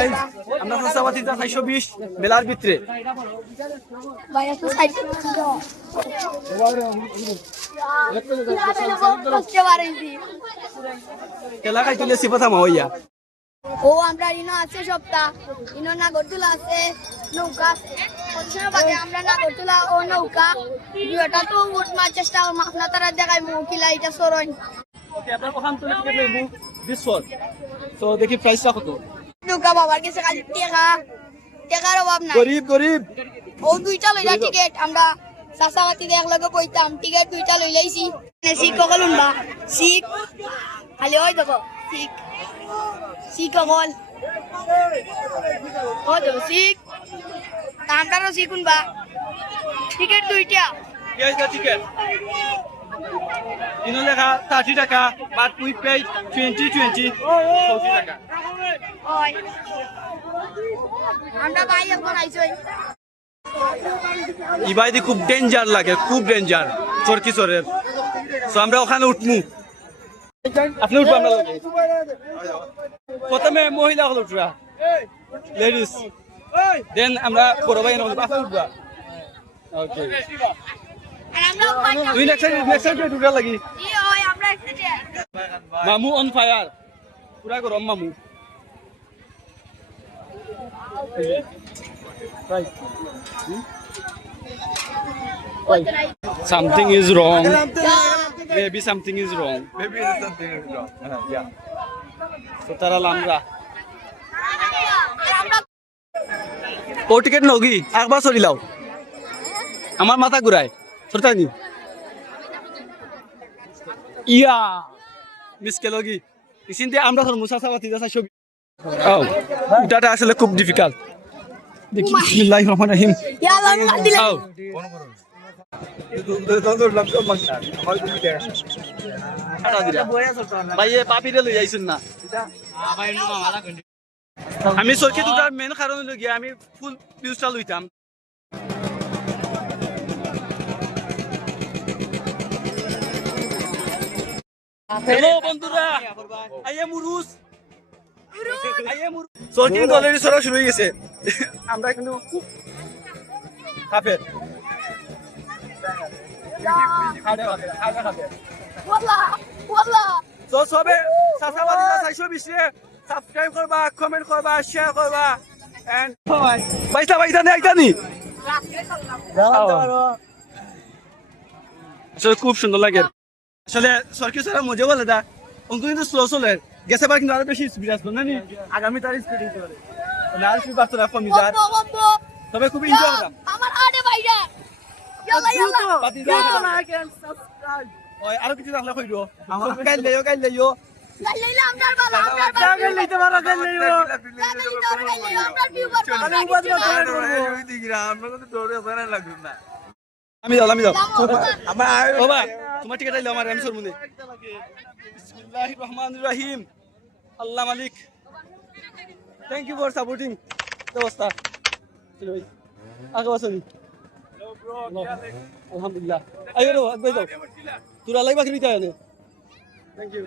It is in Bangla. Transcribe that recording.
গাইস আমরা চাচাবাতি যা 420 মেলার ভিতরে ভাই একটু সাইড এলাকায় তুলে সিপাতা মাওয়া ও আমরা ইনো আছে সপ্তাহ ইনো নাগরদোলা আছে নৌকা আছে বাদে আমরা নাগরদোলা ও নৌকা দুটা তো উঠ মাছ চেষ্টা মাখনা তারা দেখাই মুখিলা এটা সরণ ওকে আপনার ওখান থেকে টিকেট লইবো 20 তো দেখি প্রাইসটা কত নৌকা বাবার কাছে খালি টাকার অভাব নাই গরিব ও দুইটা লইলা টিকেট আমরা চাচাবাতি দেখ লগে বইতাম টিকেট দুইটা লই লাইছি শিখ কলুন বা শিখ খালি ওই দেখো শিখ শিখ কল ও দেখো শিখ কামটারও শিখুন বা টিকেট দুইটা কি আছে টিকেট ইনো লেখা 30 টাকা বাট উই পে 20 40 টাকা ওই আমরা ভাই এখন আইছই ইবাইদি খুব ডেঞ্জার লাগে খুব ডেঞ্জার চরকি চরের সো আমরা ওখানে উঠমু আপনি উঠবো আমরা লগে প্রথমে মহিলা হল উঠরা লেডিস দেন আমরা বড় ভাই আপনি উঠবা ওকে আর আমরা তুই নেক্সট টাইম উঠরা লাগি ওই আমরা একসাথে মামু অন ফায়ার পুরা গরম মামু right something is wrong maybe something is wrong yeah so tara lamra O ticket নগি একবার চলি লাও আমার মাথা ঘুরায় সরতানি ইয়া মিসকে লগি ইসিনতে আমরা ধর মুসা সাবাতি দা ছবি ও এটা আসলে খুব ডিফিকাল্ট দেখি বিসমিল্লাহির রহমানির রহিম ইয়া আল্লাহ দিলে আও ভাইয়ে পাপিরে লই আইছুন না আমি সরকি দুটার মেন কারণ হলো গিয়া আমি ফুল ভিউজটা লইতাম হ্যালো বন্ধুরা আইয়ে মুরুস সরকি দলের সরা শুরু হয়ে গেছে আমরা কিন্তু কাফের ওয়াল্লাহ তো সবে চাচাবাদি 420 সাবস্ক্রাইব করবা কমেন্ট করবা শেয়ার করবা এন্ড পয়সা নেই আইতানি আসলে খুব সুন্দর লাগে আসলে সরকি সারা মজা বলে দা অঙ্ক কিন্তু স্লো চলে গেছে বার কিন্তু আরো বেশি স্পিড আসবে না নি আগামী তার স্পিড দিতে পারে না আর কি বাচ্চারা কমি যায় তবে খুব এনজয় করলাম আমার আড়ে ভাইরা ইয়াল্লা পাতি দাও লাইক এন্ড সাবস্ক্রাইব ওই আরো কিছু দেখলে কইরো আমার গাইল লইও গাইলাইলা আমরার বালা আমরার বালা গাইল লইতে পারো গাইল লইও আমরার ভিউ করব আমি দাও আমার বাবা তোমার টিকেট আইলো আমার আমি সরমুনে বিসমিল্লাহির রহমানির রহিম আল্লাহ মালিক থ্যাংক ইউ ফর সাপোর্টিং ব্যবস্থা চলো ভাই আগে বসনি আলহামদুলিল্লাহ আইরো আগে যাও তোরা লাগবা কি নিতে আনে থ্যাংক ইউ